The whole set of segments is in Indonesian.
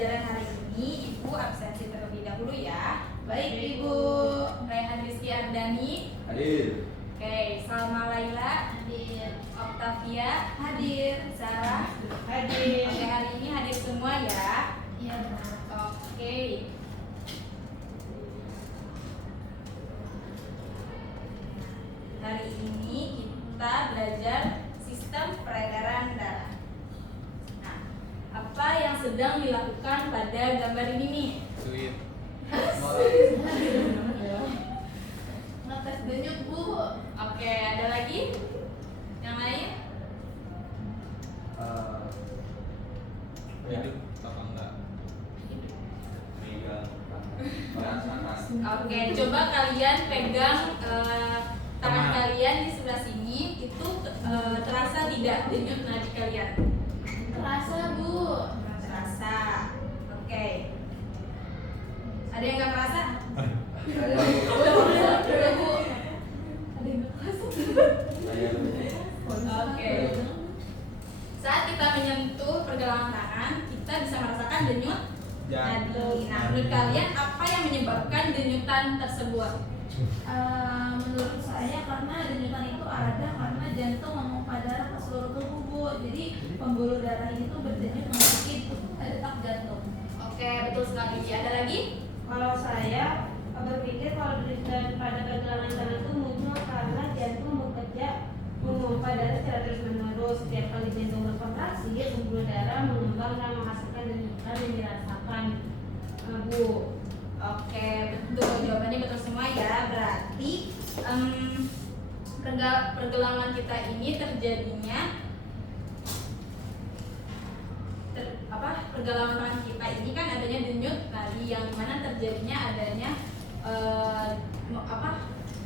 pembelajaran hari ini Ibu absensi terlebih dahulu ya. Baik Ibu. Raihan Rizky Ardani. Hadir. Oke, Salma Laila. Hadir. Octavia. Hadir. Sarah. Hadir. Oke, hari ini hadir semua ya. Iya Bu. Oke. Hari ini kita belajar sistem peredaran darah. Nah, apa yang sedang dilakukan pada gambar ini nih? Sweet. Ngetes denyut Bu. Oke, ada lagi? Yang lain? Hidup apa enggak? Megang. Merasakan. Oke, coba kalian pegang tangan kalian di sebelah sini. Itu terasa tidak denyut nadi kalian? Terasa Bu. Terasa. Oke. Ada yang nggak merasa? Oke. Saat kita menyentuh pergelangan tangan, kita bisa merasakan denyut nadi. Nah, menurut kalian apa yang menyebabkan denyutan tersebut? Menurut saya karena denyutan itu ada karena jantung memompa darah ke seluruh tubuh Bu. Jadi pembuluh darah ini tuh berdenyut mengikuti detak jantung. Oke, betul sekali. Ada lagi? Kalau saya berpikir kalau denyut pada pergelangan tangan itu muncul karena jantung bekerja memompa darah secara terus menerus. Setiap kali jantung berkontraksi, pembuluh darah mengembang dan menghasilkan denyutan yang dirasakan Bu. Oke, betul. Jawabannya betul semua ya. Berarti pergelangan kita ini terjadinya pergelangan tangan kita ini kan adanya denyut nadi yang dimana terjadinya adanya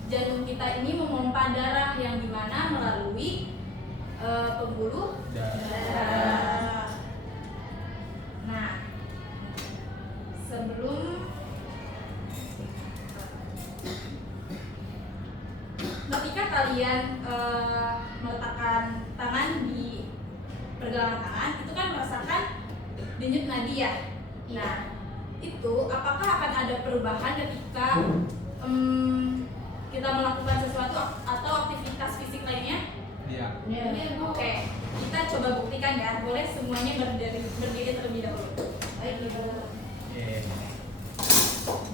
jantung kita ini memompa darah yang dimana melalui pembuluh darah. Nah, ketika kalian meletakkan tangan di pergelangan tangan, itu kan merasakan denyut nadi ya. Nah, itu apakah akan ada perubahan ketika kita melakukan sesuatu atau aktivitas fisik lainnya? Iya. Iya Bu. Oke, kita coba buktikan ya. Boleh semuanya berdiri terlebih dahulu. Baik Ibu.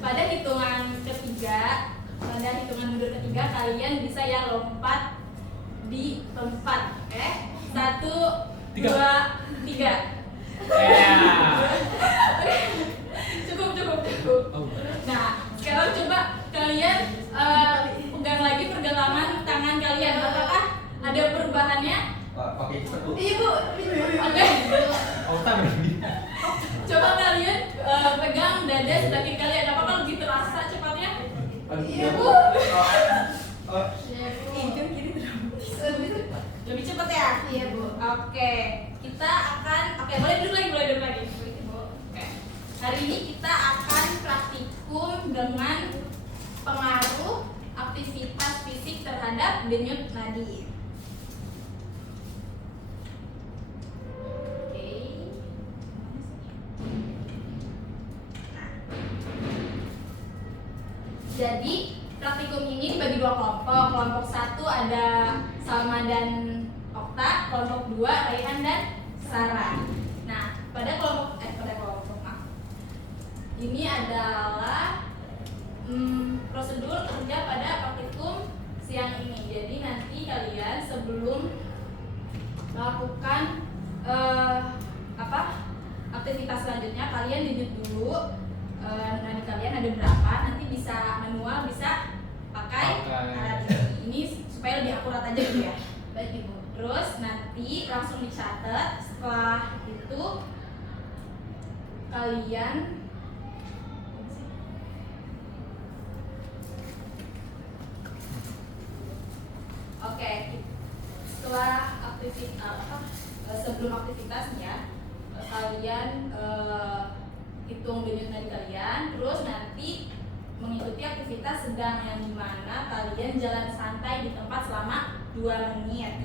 Pada hitungan mundur ketiga, kalian bisa ya lompat di tempat. Oke, 1, 2, 3. Cukup. Nah, sekarang coba kalian pegang lagi pergelangan tangan kalian. Apakah ada perubahannya? Pakai sepatu. Ibu. Oke. Coba kalian pegang dada sebelah kiri kalian. Apakah lebih terasa cepatnya? Iya Bu. Lebih cepat ya? Iya Bu. Oke, kita akan boleh duduk lagi. Oke. Hari ini kita akan praktikum dengan pengaruh aktivitas fisik terhadap denyut nadi. Oke. Jadi praktikum ini dibagi dua kelompok. Kelompok 1 ada Salma dan Okta, kelompok 2 Raihan dan Sarah. Nah, pada kelompok ini adalah prosedur kerja pada praktikum siang ini. Jadi nanti kalian sebelum melakukan aktivitas selanjutnya, kalian denyut dulu nadi kalian ada berapa. Nanti bisa manual, bisa pakai alat ini supaya lebih akurat aja gitu ya. Baik Ibu. Terus nanti langsung dicatat. Setelah itu kalian setelah sebelum aktivitasnya kalian hitung denyut nadi kalian, terus nanti mengikuti aktivitas sedang yang dimana kalian jalan santai di tempat selama 2 menit.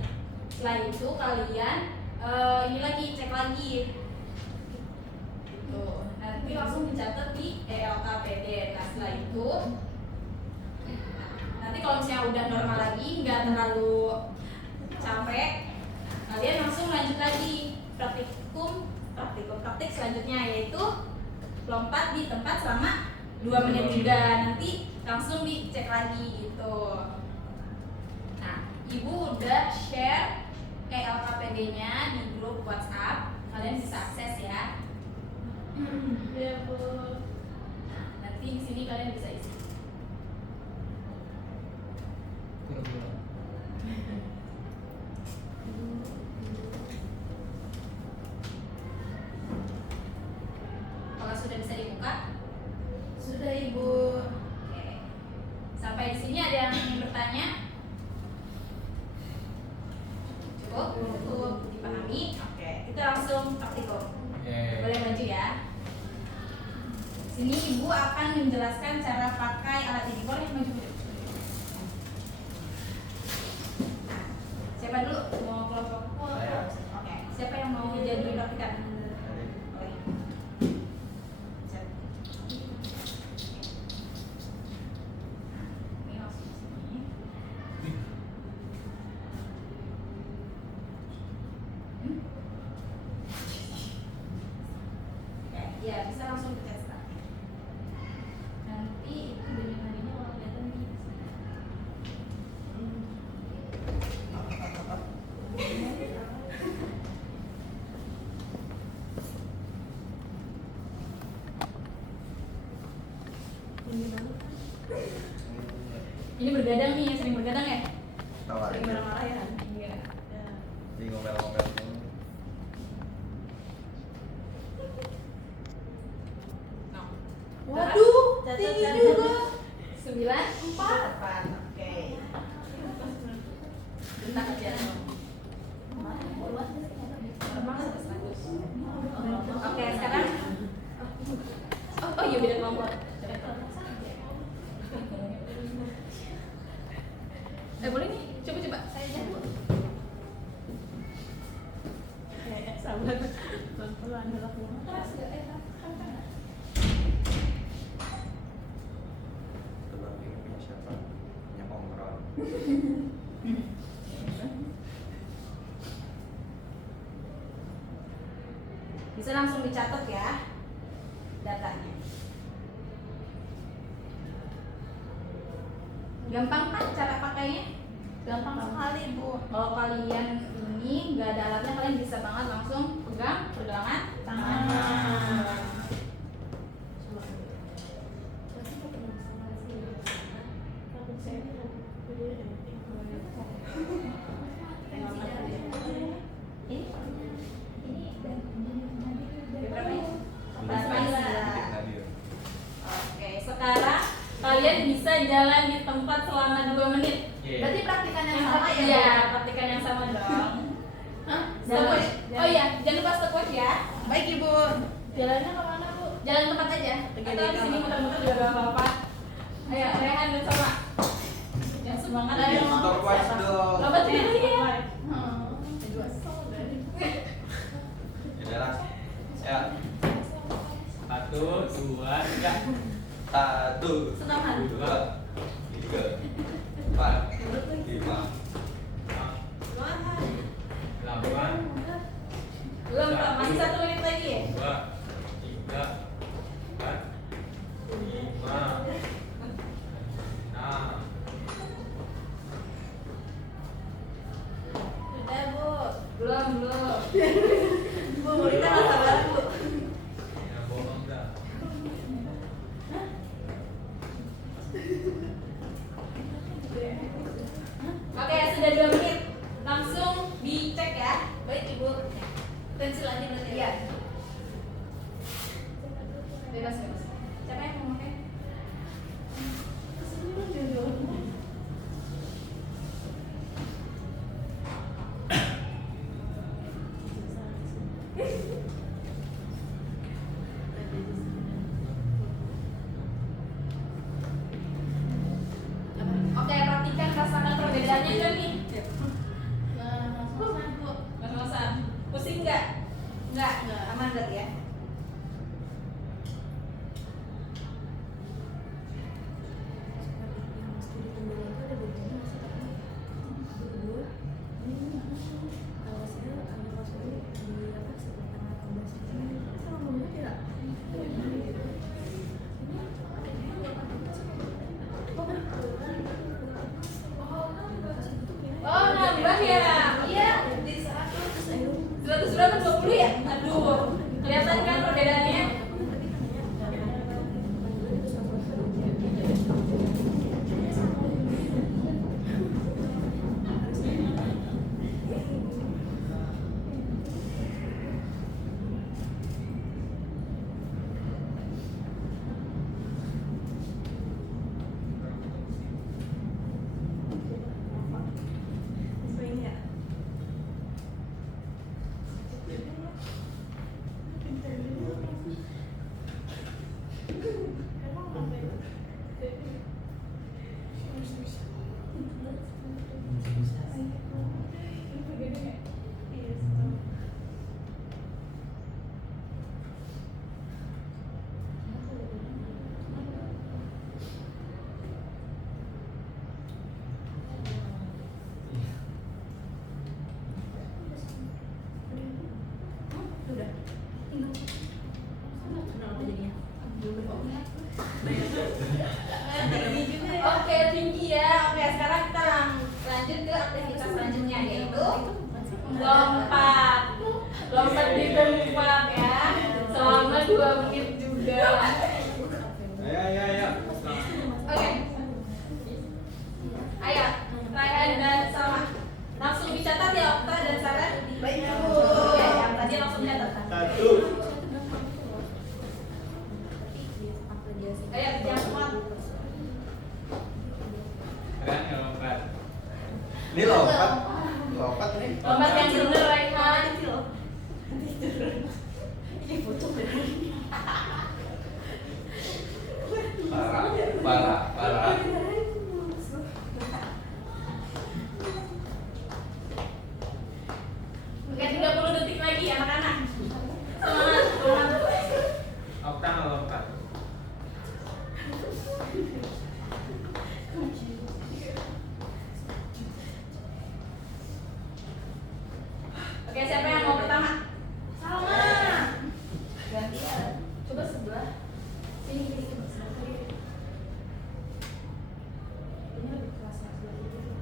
Setelah itu kalian ini lagi cek lagi. Tuh. langsung dicatat di ELKPD. Nah setelah itu nanti kalau misalnya udah normal lagi, nggak terlalu capek, kalian langsung lanjut lagi praktik selanjutnya, yaitu lompat di tempat selama 2 menit juga. Nanti langsung dicek lagi gitu. Nah, ibu udah share LKPD-nya di grup WhatsApp, kalian bisa akses ya. Ya Bu. Nah, nanti di sini kalian bisa isi. Kalau sudah bisa dibuka? Sudah Ibu. Oke. Sampai di sini ada yang ingin bertanya? Cukup dipahami? Oke, kita langsung praktikum. Boleh maju ya. Sini ibu akan menjelaskan cara pakai alat ini. Boleh maju. Siapa dulu mau kelompok? Saya. Oke. Siapa yang mau jadi praktikan? Boleh. Siap. Ini langsung sini. Oke, ya bisa langsung pencet start. Nanti itu denyut nadinya kalau kelihatan di sini. Ini bergadang nih, yang sering bergadang ya? Tahu Sering aja. marah-marah ya? Iya. Di ngomel-ngomel dulu. No. Waduh, tinggi juga. 9, 4. Oke. Bentar aja. Terbang 100. Oke, sekarang. Oh iya, beda kelompok. Boleh nih, coba saya aja Bu. Sabar. Pelan-pelan adalah Keras nggak? Kan. Coba bingung punya siapa? Punya kontrol. Bisa langsung dicatat ya datanya. Gampang kan cara pakainya? gampang sekali Bu. Kalau kalian ini nggak ada alatnya, kalian bisa banget langsung pegang pergelangan tangan. Oke, sekarang kalian bisa jalan di tempat selama 2 menit. Berarti praktikan yang sama ya? Iya, praktikan yang sama dong. Hah? Stopwatch. Oh iya, jangan lupa stopwatch ya. Baik Ibu. Jalannya kemana Bu? Jalan tempat aja. Atau di sini muter-muter juga gak apa-apa. Ayo, rehan dan sama. Yang semangat ayo. Stopwatch dong. Lompat sendiri ya. Ya lah. Ya. 1, 2, 3. 1, Senaman. 2, 3, 4, 5. 8, Belum, masih 1 menit lagi ya. 2, 3, 4, 5, 6. Sudah Bu. Belum. Bu, kita nggak sabar Bu. Ya bohong dah. Oke, sudah 2 menit. Langsung dicek ya. Baik Ibu. Pensil aja berarti ya. Oke, tinggi ya. Oke, sekarang kita lanjut ke aktivitas selanjutnya yaitu lompat. Lompat di tempat ya. Selama 2 menit juga. Ayo. Oke. Ayo, Raihan dan Salma. Langsung dicatat ya Okta dan Sarah. Baik, Bu. Oke, yang tadi langsung dicatat. 1. Ayo, jangan lompat. Kalian yang lompat. Ini lompat. Lompat nih. Lompat yang bener Raihan. Parah. Oke, 30 detik lagi anak-anak. Semangat. Okta nggak lompat. Oke, siapa yang mau pertama? Salma. Gantian. Coba sebelah. Sini. Ini lebih keras ya, sebelah ini.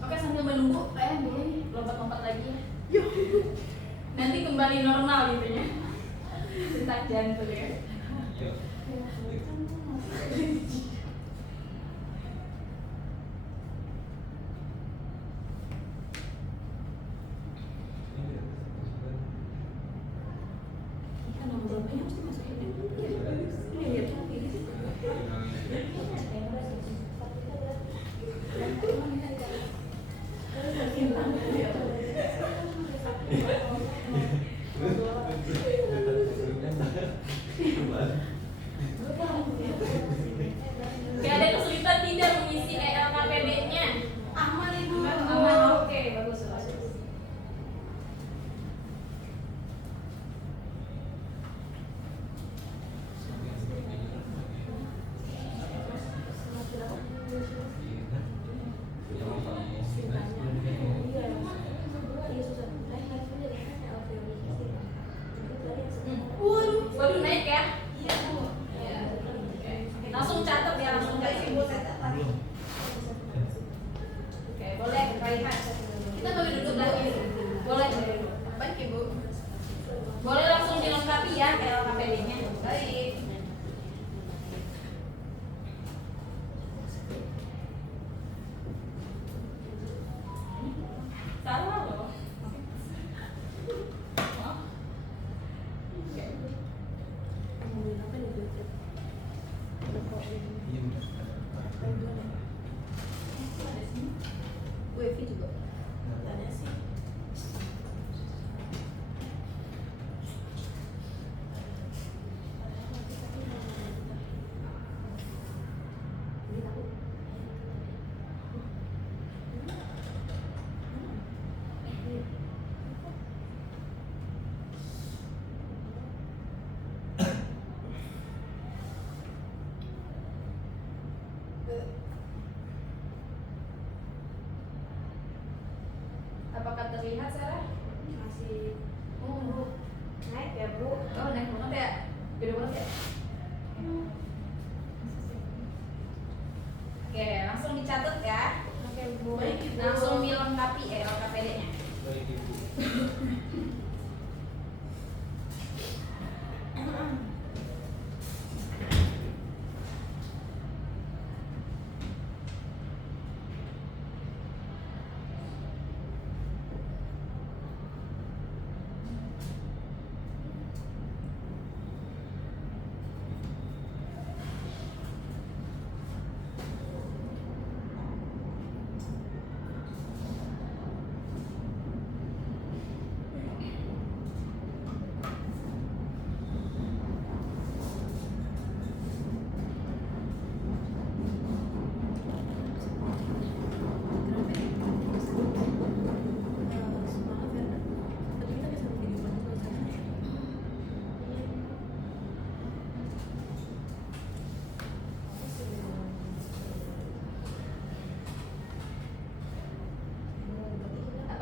Oke, sambil menunggu, kalian boleh lompat-lompat lagi ya. Nanti kembali normal gitu ya. Detak jantung ya. Yuk. Kan nomor berapa yang mesti masukin? Iya. Oke, ada kesulitan tidak mengisi ELKPD-nya? Aman, Ibu. Aman, oke, bagus. Waduh, naik ya? Iya, Bu. Iya. Oke. Langsung catat ya, langsung Baik, catat. Ibu, saya catat. Oke, boleh Raihan. Kita boleh duduk lagi. Boleh. Baik, Ibu. Boleh langsung dilengkapi ya LKPD-nya. Baik. Salah loh. Maaf. Oke. Wifi juga. Tanya sih. Apakah terlihat Sarah? Masih Oh, naik ya, Bu. oh naik banget ya? Gede banget ya? Oke, langsung dicatat ya. Oke, Bu. Baik, Ibu. Langsung dilengkapi ya LKPD-nya. Baik, Ibu.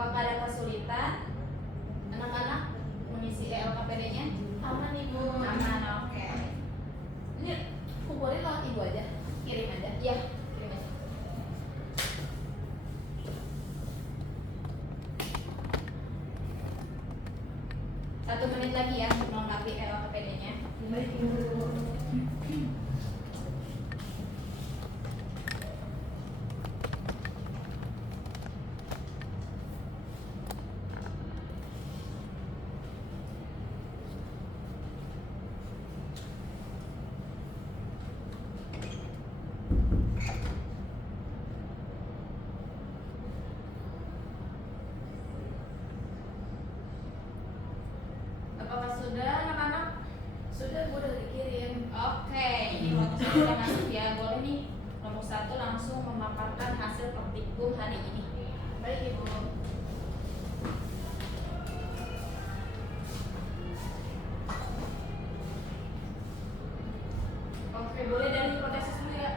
Apakah ada kesulitan anak-anak mengisi LKPD-nya? Aman ibu. Aman, oke. Ini kumpulin lewat ibu aja, kirim aja. Iya, kirim aja. Satu menit lagi ya untuk melengkapi LKPD-nya. Baik ibu. Apakah sudah anak-anak? Sudah bu, udah dikirim. Oke, ini waktu sudah masuk ya. Boleh nih kelompok 1 langsung memaparkan hasil praktikum hari ini. Baik ibu. Oke, boleh dari hipotesis dulu ya.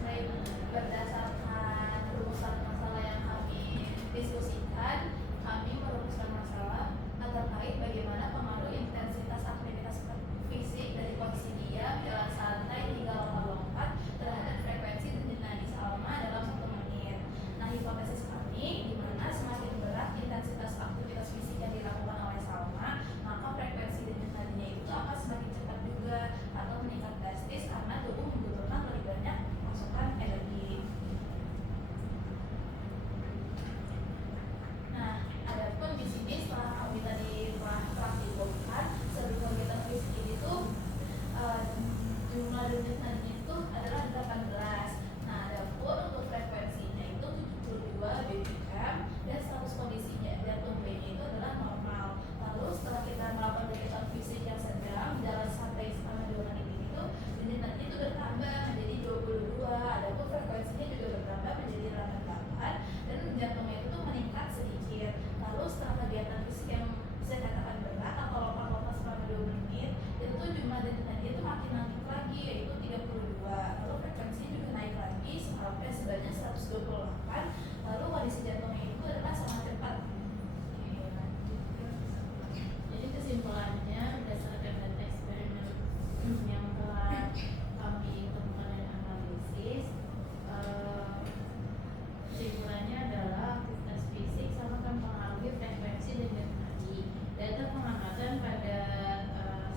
Baik, berdasarkan rumusan masalah yang kami diskusikan, kami merumuskan masalah terkait bagaimana pengaruh intensitas aktivitas fisik dari kondisi diam, jalan santai hingga lompat-lompat terhadap frekuensi denyut nadi Salma dalam 1 menit. Nah, hipotesis kami di mana semakin berat intensitas aktivitas fisik yang dilakukan oleh Salma, maka frekuensi denyut nadinya itu akan semakin cepat juga atau meningkat drastis karena tubuh membutuhkan lebih banyak masukan energi. Nah, adapun di sini setelah kami tadi telah praktikumkan sebelum kegiatan fisik ini tuh jumlah denyut nadinya itu adalah 18. Nah, adapun untuk frekuensinya itu 72 BPM dan status kondisinya jantung B-nya itu adalah normal. Lalu setelah kita melakukan kegiatan fisik yang sedang jalan santai selama 2 menit itu denyut nadinya itu bertambah menjadi 22. Adapun frekuensinya juga bertambah menjadi 88 dan jantungnya itu tuh meningkat sedikit. Lalu setelah kegiatan fisik yang saya katakan berat atau lompat-lompat selama 2 menit itu tuh jumlah denyut nadi itu makin naik lagi yaitu 32. Lalu frekuensinya juga naik lagi sampai sebanyak 128. Lalu kondisi jantungnya itu adalah sangat cepat. Oke, lanjut. Jadi kesimpulannya berdasarkan data eksperimen yang telah kami temukan dan analisis, kesimpulannya adalah aktivitas fisik sangat mempengaruhi frekuensi denyut nadi. Data pengamatan pada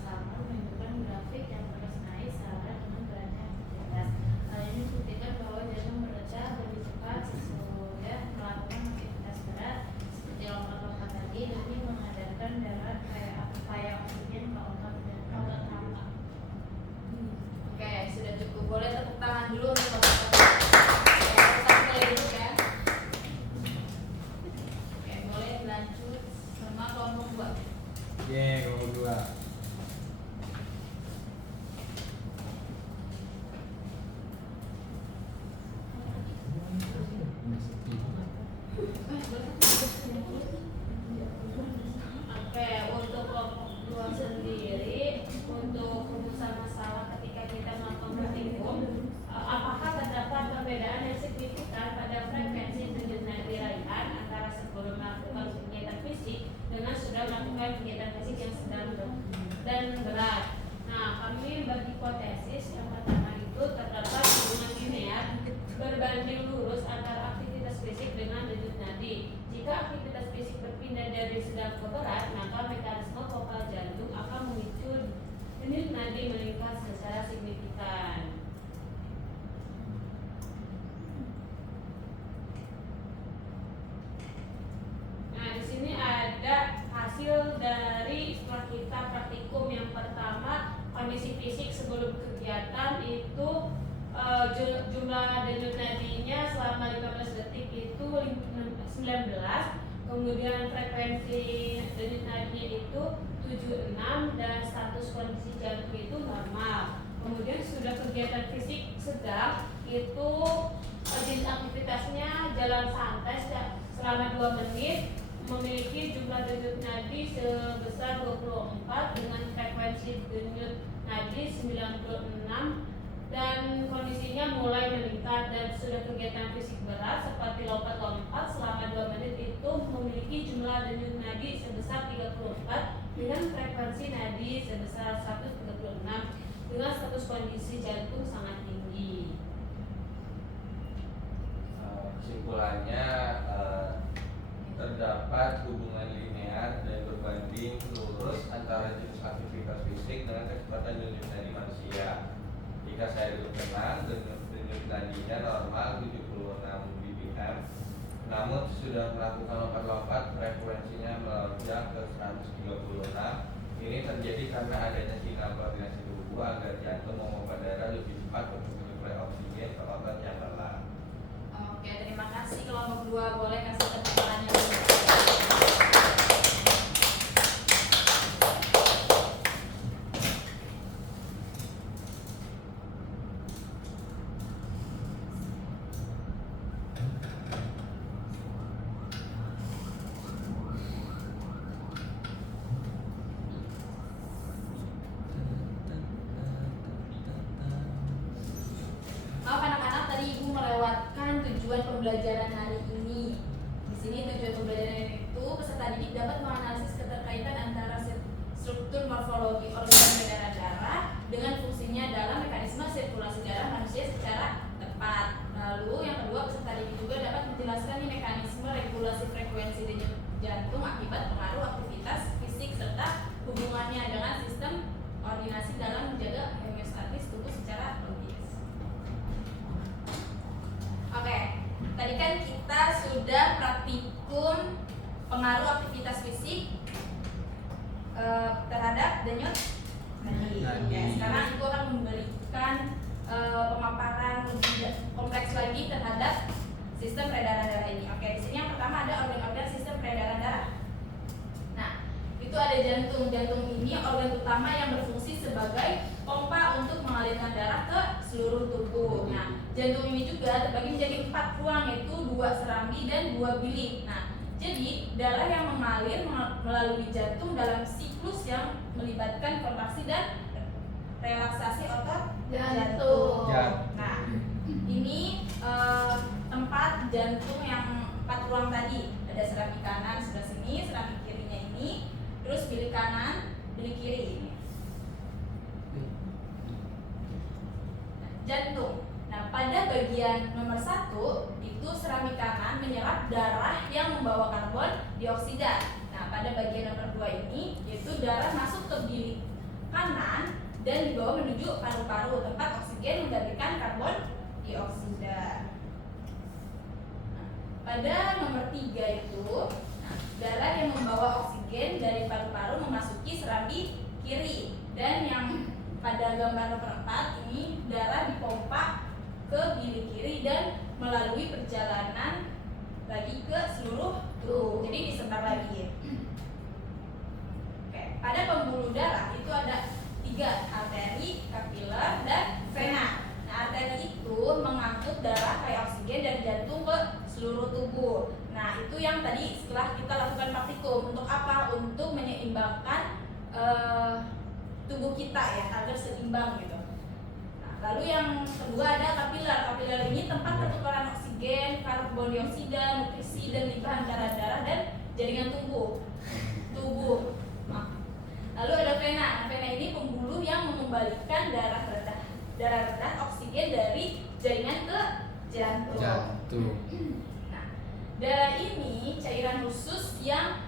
Salma menunjukkan grafik yang terus naik searah dengan beratnya aktivitas. Hal ini membuktikan bahwa jantung berdetak lebih cepat sesudah melakukan aktivitas berat seperti lompat-lompat tadi demi mengadarkan darah kayak oksigen ke otot dan otot. Oke, sudah cukup. Boleh tepuk tangan dulu untuk bapak-bapak. Oke, satu kali dulu ya. Oke, boleh lanjut sama kelompok 2. Kelompok 2. Oke, untuk kelompok 2 sendiri, untuk rumusan masalah ketika kita melakukan praktikum, apakah terdapat perbedaan yang signifikan pada frekuensi denyut nadi raihan antara sebelum melakukan kegiatan fisik dengan sudah melakukan kegiatan fisik yang sedang dan berat? Nah, kami berhipotesis yang pertama itu terdapat hubungan linear berbanding lurus antara aktivitas fisik dengan denyut nadi. Jika aktivitas fisik berpindah dari sedang ke berat, maka mekanisme pompa jantung akan memicu denyut nadi meningkat secara signifikan. Nah, di sini ada hasil dari setelah kita praktikum. Yang pertama, kondisi fisik sebelum kegiatan itu jumlah denyut nadinya selama 15 detik itu 19, kemudian frekuensi denyut nadinya itu 76 dan status kondisi jantung itu normal. Kemudian sudah kegiatan fisik sedang itu jenis aktivitasnya jalan santai selama 2 menit, memiliki jumlah denyut nadi sebesar 24 dengan frekuensi denyut nadi 96 dan kondisinya mulai meningkat. meningkat dan sudah kegiatan fisik berat seperti lompat-lompat selama 2 menit itu memiliki jumlah denyut nadi sebesar 34 dengan frekuensi nadi sebesar 136 dengan status kondisi jantung sangat tinggi. Kesimpulannya terdapat hubungan linear dan berbanding lurus antara jenis aktivitas fisik dengan kecepatan denyut nadi manusia. Jika saya duduk tenang, denyut nadinya normal 76 BPM. Namun sudah melakukan lompat-lompat, frekuensinya melonjak ke 136. Ini terjadi karena adanya sinyal koordinasi tubuh agar jantung memompa darah lebih cepat untuk menyuplai oksigen ke otot yang lelah. Oke, terima kasih. Kelompok 2 boleh kasih tepuk tangannya dulu. Maaf anak-anak, tadi ibu melewatkan tujuan pembelajaran hari ini. Di sini tujuan pembelajaran hari itu peserta didik dapat menganalisis keterkaitan antara struktur morfologi organ peredaran darah dengan fungsinya dalam mekanisme sirkulasi darah manusia secara tepat. Lalu yang kedua, peserta didik juga dapat menjelaskan mekanisme regulasi frekuensi denyut jantung akibat pengaruh aktivitas fisik serta hubungannya dengan sistem koordinasi dalam menjaga homeostatis tubuh secara logis. Oke, tadi kan kita sudah praktikum pengaruh aktivitas fisik terhadap denyut nadi. Ya, sekarang ibu akan memberikan pemaparan lebih kompleks lagi terhadap sistem peredaran darah ini. Oke, di sini yang pertama ada organ-organ sistem peredaran darah. Nah, itu ada jantung. Jantung ini organ utama yang berfungsi sebagai pompa untuk mengalirkan darah ke seluruh tubuh. Nah, jantung ini juga terbagi menjadi 4 ruang, yaitu 2 serambi dan 2 bilik. Nah, jadi darah yang mengalir melalui jantung dalam siklus yang melibatkan kontraksi dan relaksasi otot jantung. Nah, ini tempat jantung yang 4 ruang tadi. Ada serambi kanan sebelah sini, serambi kirinya ini, terus bilik kanan, bilik kiri ini. Jantung. Nah, pada bagian nomor 1 itu serambi kanan menyerap darah yang membawa karbon dioksida. Nah, pada bagian nomor 2 ini yaitu darah masuk ke bilik kanan dan dibawa menuju paru-paru tempat oksigen menggantikan karbon dioksida. Nah, pada nomor 3 itu darah yang membawa oksigen dari paru-paru memasuki serambi kiri, dan yang pada gambar nomor 4 ini darah dipompa ke bilik kiri dan melalui perjalanan lagi ke seluruh tubuh. Jadi disebar lagi. Oke, pada pembuluh darah itu ada 3, arteri, kapiler, dan vena. Nah, arteri itu mengangkut darah kayak oksigen dari jantung ke seluruh tubuh. Nah, itu yang tadi setelah kita lakukan praktikum. Untuk apa? Untuk menyeimbangkan tubuh kita ya, agar seimbang gitu. Nah, lalu yang kedua ada kapiler. Kapiler ini tempat pertukaran oksigen, karbon dioksida, nutrisi, dan limbah antara darah dan jaringan tubuh. Lalu ada vena. Nah, vena ini pembuluh yang mengembalikan darah rendah oksigen dari jaringan ke jantung. Nah, darah ini cairan khusus yang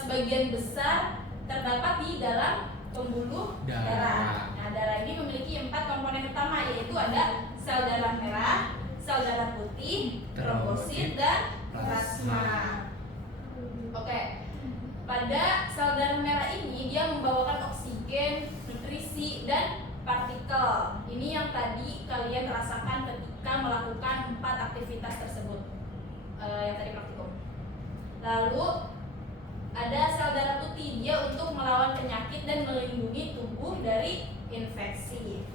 sebagian besar terdapat di dalam pembuluh darah. Nah, darah ini memiliki 4 komponen utama, yaitu ada sel darah merah, sel darah putih, trombosit, dan plasma. Oke. Pada sel darah merah ini dia membawakan oksigen, nutrisi, dan partikel. Ini yang tadi kalian rasakan ketika melakukan 4 aktivitas tersebut yang tadi praktikum. Lalu ada sel darah putih, dia untuk melawan penyakit dan melindungi tubuh dari infeksi.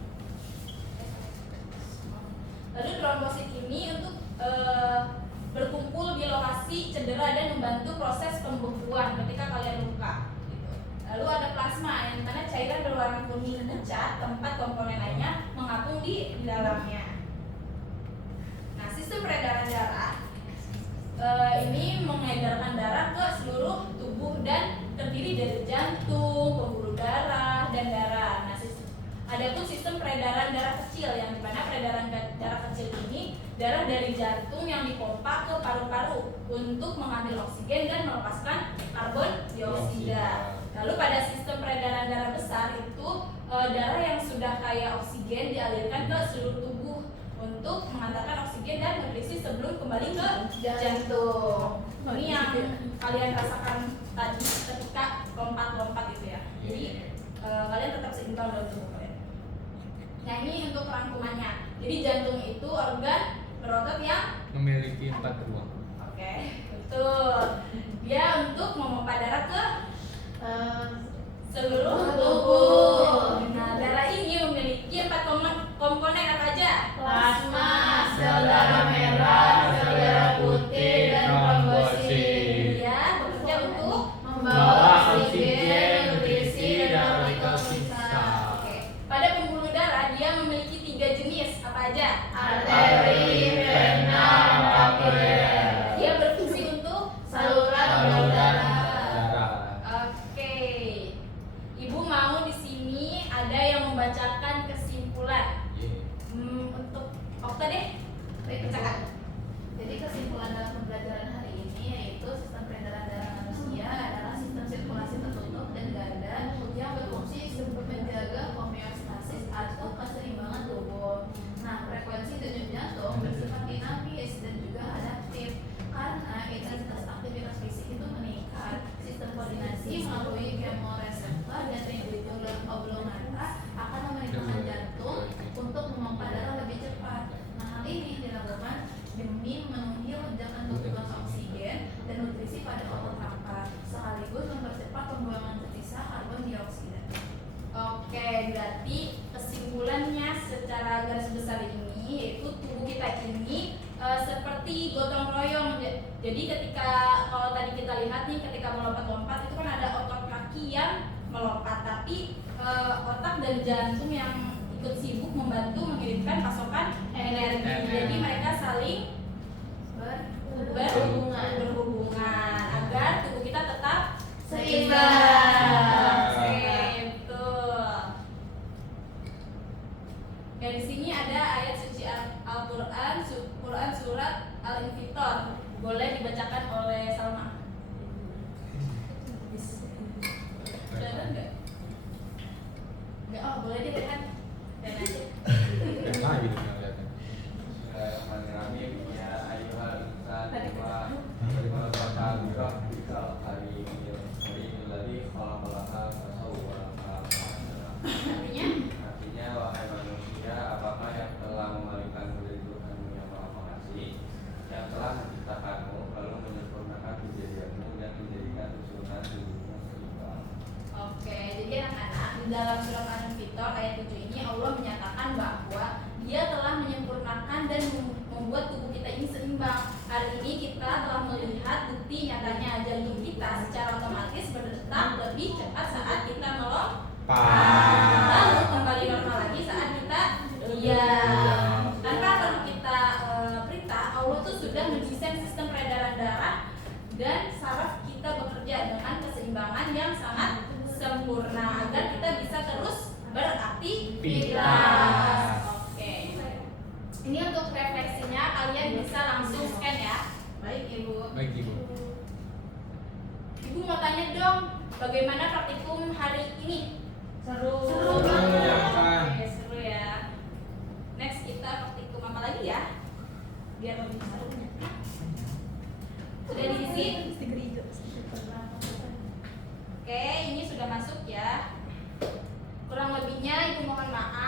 Lalu trombosit ini untuk berkumpul di lokasi cedera dan membantu proses pembekuan ketika kalian luka. Gitu. Lalu ada plasma, yang mana cairan berwarna kuning pucat, tempat komponen lainnya mengapung di dalamnya. ada pun sistem peredaran darah kecil, yang dimana peredaran darah kecil ini darah dari jantung yang dipompa ke paru-paru untuk mengambil oksigen dan melepaskan karbon dioksida. Lalu pada sistem peredaran darah besar itu darah yang sudah kaya oksigen dialirkan ke seluruh tubuh untuk mengantarkan oksigen dan nutrisi sebelum kembali ke jantung. Ini yang kalian rasakan tadi ketika lompat-lompat itu ya. Jadi kalian tetap seimbang dalam tubuh kalian. Nah ini untuk rangkumannya. Jadi jantung itu organ berotot yang Memiliki 4 ruang. oke, betul. Dia untuk memompa darah ke seluruh tubuh. Nah, darah ini memiliki 4 komponen apa aja? Plasma, sel darah merah, sel darah putih, dan trombosit. Ya, bekerja untuk Membawa oksigen, nutrisi, dan partikel sisa. Oke. Pada pembuluh darah dia memiliki 3 jenis apa aja? Arteri, vena, kapiler. Dia berfungsi untuk Saluran berdarah. Darah. Oke. Ibu mau di sini ada yang membacakan kesimpulan. Untuk Okta deh. Bacakan. Jadi kesimpulan dalam pembelajaran hari ini yaitu sistem peredaran darah manusia adalah sistem sirkulasi tertutup dan ganda yang berfungsi untuk menjaga homeostasis atau keseimbangan tubuh. Nah, frekuensi denyut jantung bersifat dinamis dan juga adaptif karena intensitas aktivitas fisik itu meningkat. Sistem koordinasi melalui kemoreseptor dan ventricular oblongata akan memerintahkan jantung untuk memompa darah lebih cepat. Nah, hal ini dilakukan demi memenuhi lonjakan kebutuhan oksigen dan nutrisi pada otot rapat, sekaligus mempercepat pembuangan tersisa karbon dioksida. Oke, berarti kesimpulannya secara garis besar ini yaitu tubuh kita ini seperti gotong royong. Jadi ketika kalau tadi kita lihat nih ketika melompat-lompat itu kan ada otot kaki yang melompat, tapi otak dan jantung yang ikut sibuk membantu mengirimkan pasokan energi. Jadi mereka saling berhubungan agar tubuh kita tetap Seimbang. Oke, betul. Ya di sini ada ayat suci Al-Qur'an, Quran surat Al-Infitor. Boleh dibacakan oleh Salma. Kelihatan enggak? Enggak, oh boleh deh kan. Dan aja. Lagi nih kelihatan. Bismillahirrahmanirrahim. Ya ayyuhal insan wa fatahullah bikal karim alladzi khalaqalaha fasawwaraha Artinya Artinya wahai manusia, apakah yang telah memalingkanmu dari Tuhanmu yang Maha Pengasih, yang telah menciptakanmu lalu menyempurnakan kejadianmu dan menjadikan susunan tubuhmu seimbang. oke, jadi anak-anak di dalam surat Al-Infitor ayat 7 ini Allah menyatakan bahwa Dia telah menyempurnakan dan membuat tubuh kita ini seimbang. Hari ini kita telah melihat bukti nyatanya jantung kita secara otomatis berdetak lebih cepat saat kita melompat. Lalu kembali normal lagi saat kita diam. Tanpa perlu kita perintah, Allah tuh sudah mendesain sistem peredaran darah dan saraf kita bekerja dengan keseimbangan yang sangat sempurna agar kita bisa terus beraktivitas. Oke. Ini untuk refleksinya kalian bisa langsung scan ya. Baik Ibu. Baik Ibu. Ibu mau tanya dong, bagaimana praktikum hari ini? Seru. Seru Seru, banget. ya kan? Oke, seru ya. Next kita praktikum apa lagi ya? Biar lebih seru. Sudah diisi? Oke, ini sudah masuk ya. Kurang lebihnya Ibu mohon maaf.